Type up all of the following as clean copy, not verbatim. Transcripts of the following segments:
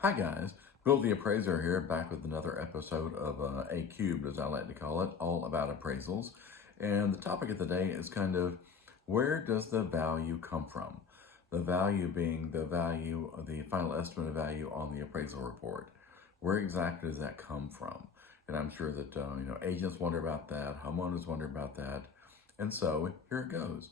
Hi guys, Bill the Appraiser here, back with another episode of A Cubed, as I like to call it, all about appraisals. And the topic of the day is kind of where does the value come from? The value being the value, the final estimate of value on the appraisal report. Where exactly does that come from? And I'm sure that agents wonder about that, homeowners wonder about that, and so here it goes.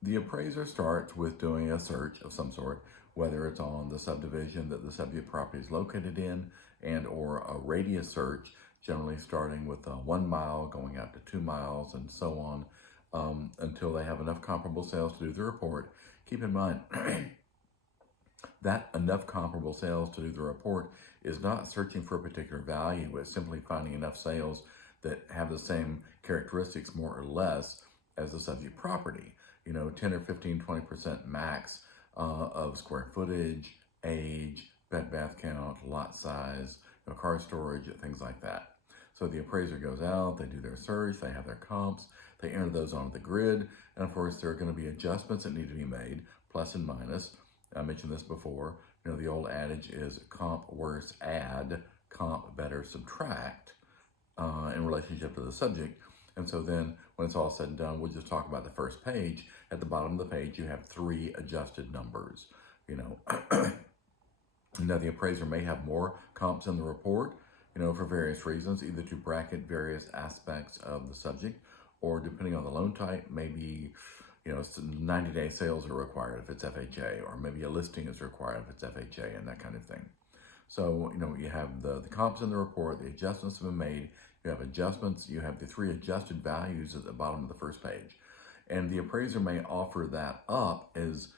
The appraiser starts with doing a search of some sort, whether it's on the subdivision that the subject property is located in, and or a radius search, generally starting with 1 mile, going out to 2 miles, and so on, until they have enough comparable sales to do the report. Keep in mind, that enough comparable sales to do the report is not searching for a particular value. It's simply finding enough sales that have the same characteristics, more or less, as the subject property. 10 or 15, 20% max of square footage, age, bed bath count, lot size, car storage, things like that. So the appraiser goes out, they do their search, they have their comps, they enter those onto the grid, and of course there are going to be adjustments that need to be made, plus and minus. I mentioned this before. The old adage is comp worse add, comp better subtract in relationship to the subject. And so then when it's all said and done, we'll just talk about the first page. At the bottom of the page, you have 3 adjusted numbers. Now the appraiser may have more comps in the report, for various reasons, either to bracket various aspects of the subject, or depending on the loan type, maybe 90-day sales are required if it's FHA, or maybe a listing is required if it's FHA, and that kind of thing. So, you have the comps in the report, the adjustments have been made, you have adjustments, you have the 3 adjusted values at the bottom of the first page. And the appraiser may offer that up as,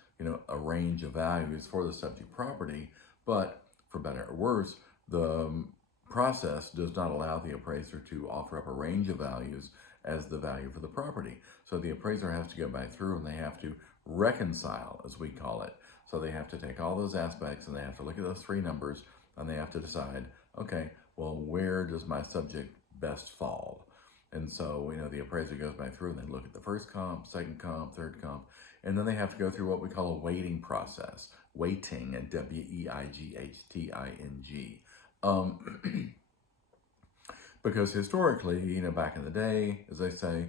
a range of values for the subject property, but for better or worse, the process does not allow the appraiser to offer up a range of values as the value for the property. So the appraiser has to go back through and they have to reconcile, as we call it. So they have to take all those aspects and they have to look at those 3 numbers and they have to decide, okay, well, where does my subject best fall? And so, the appraiser goes back through and they look at the first comp, second comp, third comp, and then they have to go through what we call a weighting process. Weighting, and WEIGHTING. Because historically, back in the day, as they say,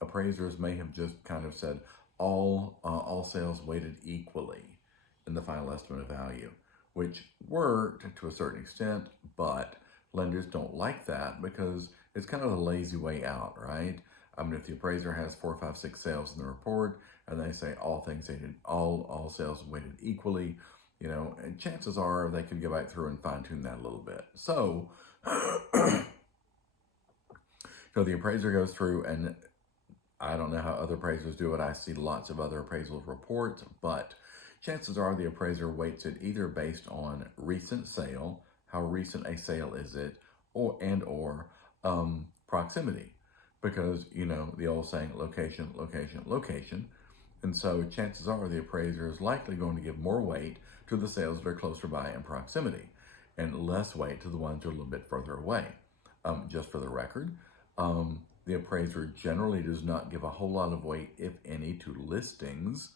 appraisers may have just kind of said all sales weighted equally in the final estimate of value, which worked to a certain extent, but lenders don't like that because it's kind of a lazy way out, right? I mean, if the appraiser has 4, 5, 6 sales in the report and they say all sales weighted equally, and chances are they could go back through and fine tune that a little bit. So, the appraiser goes through, and I don't know how other appraisers do it. I see lots of other appraisal reports, but chances are the appraiser weights it either based on recent sale, how recent a sale is it, or proximity. Because, the old saying, location, location, location. And so chances are the appraiser is likely going to give more weight to the sales that are closer by in proximity and less weight to the ones that are a little bit further away. Just for the record, the appraiser generally does not give a whole lot of weight, if any, to listings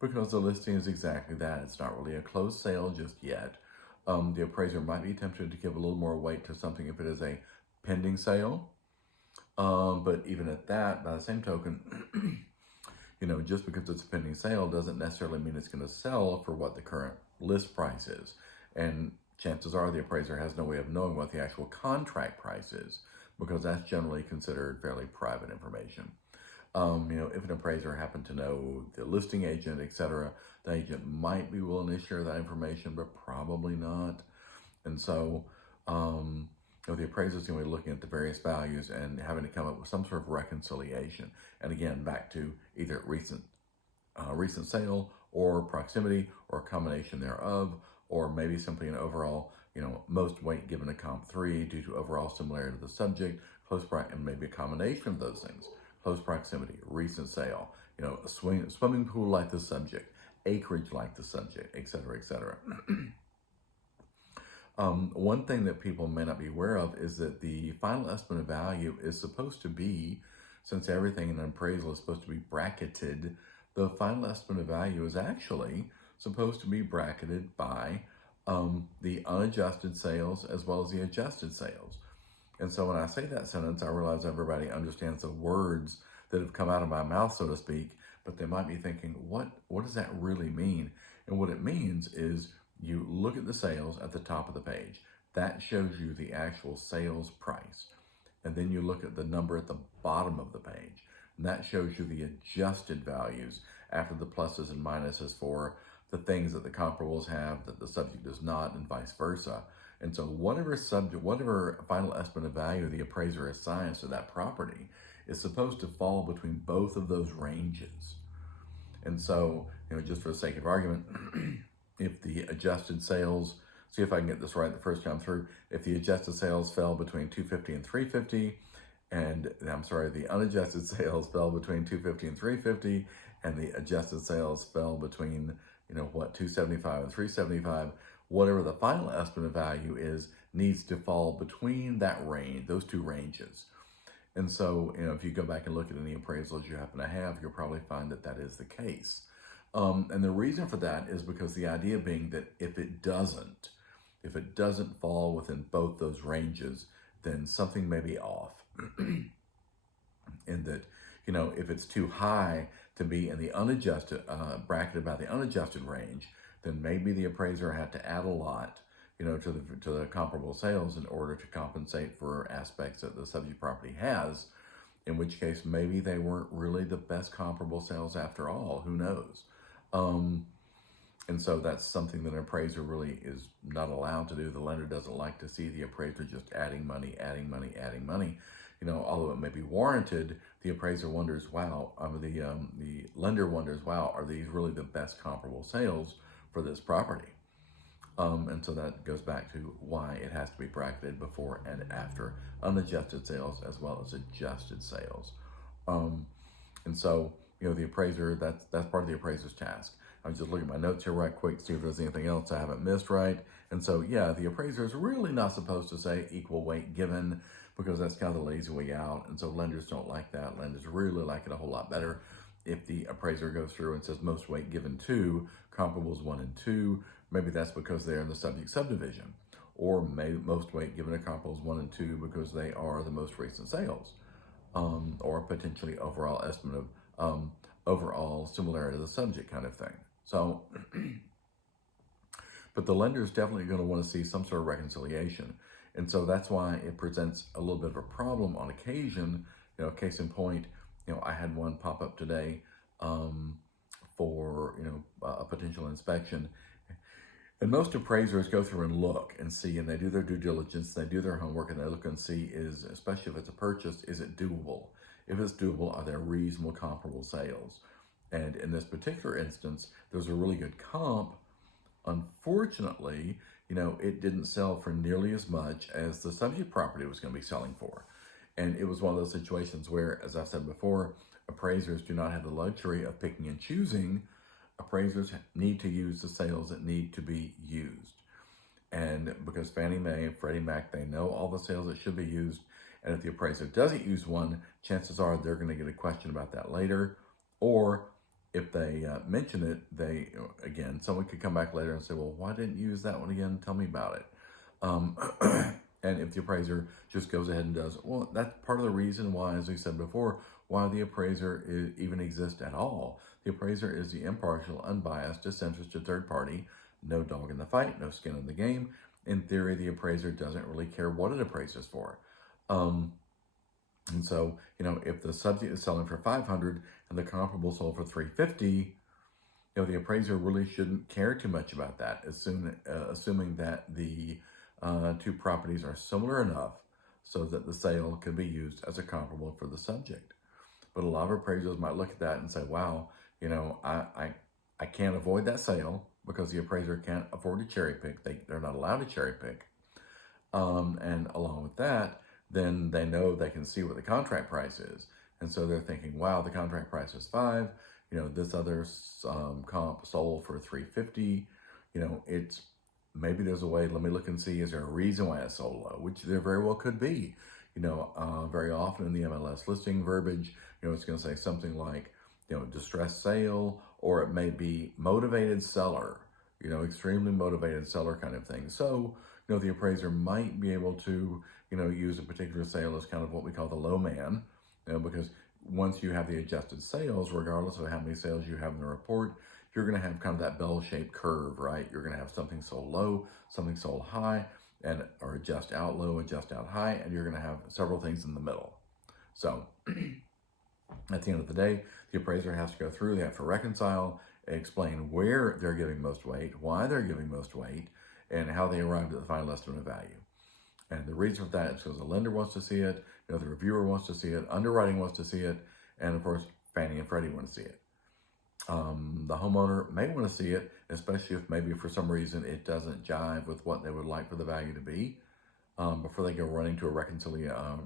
because the listing is exactly that. It's not really a closed sale just yet. The appraiser might be tempted to give a little more weight to something if it is a pending sale. But even at that, by the same token, just because it's a pending sale doesn't necessarily mean it's going to sell for what the current list price is. And chances are the appraiser has no way of knowing what the actual contract price is because that's generally considered fairly private information. If an appraiser happened to know the listing agent, etc., the agent might be willing to share that information, but probably not. And so, the appraiser is going to be looking at the various values and having to come up with some sort of reconciliation. And again, back to either recent sale or proximity or a combination thereof, or maybe simply an overall, most weight given a comp 3 due to overall similarity to the subject, and maybe a combination of those things. Close proximity, recent sale, a swimming pool like the subject, acreage like the subject, etc., etc. One thing that people may not be aware of is that the final estimate of value is supposed to be, since everything in an appraisal is supposed to be bracketed, the final estimate of value is actually supposed to be bracketed by the unadjusted sales as well as the adjusted sales. And so when I say that sentence, I realize everybody understands the words that have come out of my mouth, so to speak, but they might be thinking, what does that really mean? And what it means is you look at the sales at the top of the page. That shows you the actual sales price. And then you look at the number at the bottom of the page. And that shows you the adjusted values after the pluses and minuses for the things that the comparables have that the subject does not, and vice versa. And so whatever final estimate of value the appraiser assigns to that property is supposed to fall between both of those ranges. And so, just for the sake of argument, if the adjusted sales, see if I can get this right the first time through, if the adjusted sales fell between 250 and 350, and the unadjusted sales fell between 250 and 350, and the adjusted sales fell between, 275 and 375, whatever the final estimate value is, needs to fall between that range, those two ranges. And so, if you go back and look at any appraisals you happen to have, you'll probably find that that is the case. And the reason for that is because the idea being that if it doesn't fall within both those ranges, then something may be off. In that, if it's too high to be in the unadjusted, bracketed by the unadjusted range, then maybe the appraiser had to add a lot, to the comparable sales in order to compensate for aspects that the subject property has, in which case maybe they weren't really the best comparable sales after all, who knows? And so that's something that an appraiser really is not allowed to do. The lender doesn't like to see the appraiser just adding money. Although it may be warranted, the appraiser wonders, wow, the lender wonders, wow, are these really the best comparable sales for this property? And so that goes back to why it has to be bracketed before and after unadjusted sales as well as adjusted sales. And so, the appraiser, that's part of the appraiser's task. I'm just looking at my notes here right quick, see if there's anything else I haven't missed right. And so, the appraiser is really not supposed to say equal weight given, because that's kind of the lazy way out. And so lenders don't like that. Lenders really like it a whole lot better if the appraiser goes through and says most weight given to comparables 1 and 2. Maybe that's because they're in the subject subdivision, or maybe most weight given to comparables 1 and 2 because they are the most recent sales, or potentially overall estimate of overall similarity to the subject kind of thing. So, but the lender is definitely going to want to see some sort of reconciliation. And so that's why it presents a little bit of a problem on occasion. Case in point, I had one pop up today for, a potential inspection. And most appraisers go through and look and see, and they do their due diligence, they do their homework, and they look and see especially if it's a purchase, is it doable? If it's doable, are there reasonable comparable sales? And in this particular instance, there's a really good comp. Unfortunately, it didn't sell for nearly as much as the subject property was going to be selling for. And it was one of those situations where, as I said before, appraisers do not have the luxury of picking and choosing. Appraisers need to use the sales that need to be used. And because Fannie Mae and Freddie Mac, they know all the sales that should be used. And if the appraiser doesn't use one, chances are they're going to get a question about that later. Or if they mention it, someone could come back later and say, well, why didn't you use that one again? Tell me about it. And if the appraiser just goes ahead and does, well, that's part of the reason why, as we said before, why the appraiser even exists at all. The appraiser is the impartial, unbiased, disinterested third party, no dog in the fight, no skin in the game. In theory, the appraiser doesn't really care what it appraises for. And so, if the subject is selling for $500 and the comparable sold for $350, the appraiser really shouldn't care too much about that, assuming that the two properties are similar enough so that the sale can be used as a comparable for the subject. But a lot of appraisers might look at that and say, wow, I can't avoid that sale because the appraiser can't afford to cherry pick. They're not allowed to cherry pick. And along with that, then they know they can see what the contract price is. And so they're thinking, wow, the contract price is $5. This other comp sold for $350. Maybe there's a way, let me look and see, is there a reason why it's sold low? Which there very well could be. Very often in the MLS listing verbiage, it's going to say something like, distressed sale, or it may be motivated seller. extremely motivated seller kind of thing. So, the appraiser might be able to, use a particular sale as kind of what we call the low man, because once you have the adjusted sales, regardless of how many sales you have in the report, you're going to have kind of that bell-shaped curve, right? You're going to have something sold low, something sold high, or adjust out low, adjust out high, and you're going to have several things in the middle. So at the end of the day, the appraiser has to go through, they have to reconcile, explain where they're giving most weight, why they're giving most weight, and how they arrived at the final estimate of value. And the reason for that is because the lender wants to see it, the reviewer wants to see it, underwriting wants to see it, and of course, Fannie and Freddie want to see it. The homeowner may want to see it, especially if maybe for some reason it doesn't jive with what they would like for the value to be. Before they go running to a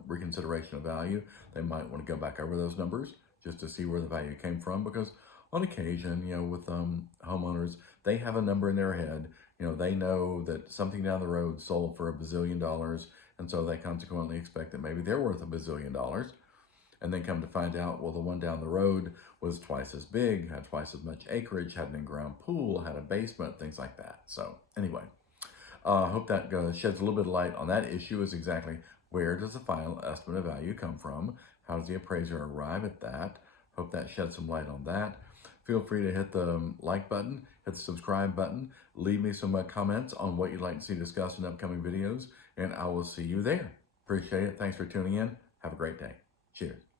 reconsideration of value, they might want to go back over those numbers just to see where the value came from, because on occasion, with homeowners, they have a number in their head. They know that something down the road sold for $1 bazillion, and so they consequently expect that maybe they're worth $1 bazillion, and then come to find out, well, the one down the road was twice as big, had twice as much acreage, had an in-ground pool, had a basement, things like that. So anyway, I hope that sheds a little bit of light on that issue, is exactly where does the final estimate of value come from? How does the appraiser arrive at that? Hope that sheds some light on that. Feel free to hit the like button, hit the subscribe button, leave me some comments on what you'd like to see discussed in upcoming videos, and I will see you there. Appreciate it. Thanks for tuning in. Have a great day. Cheers.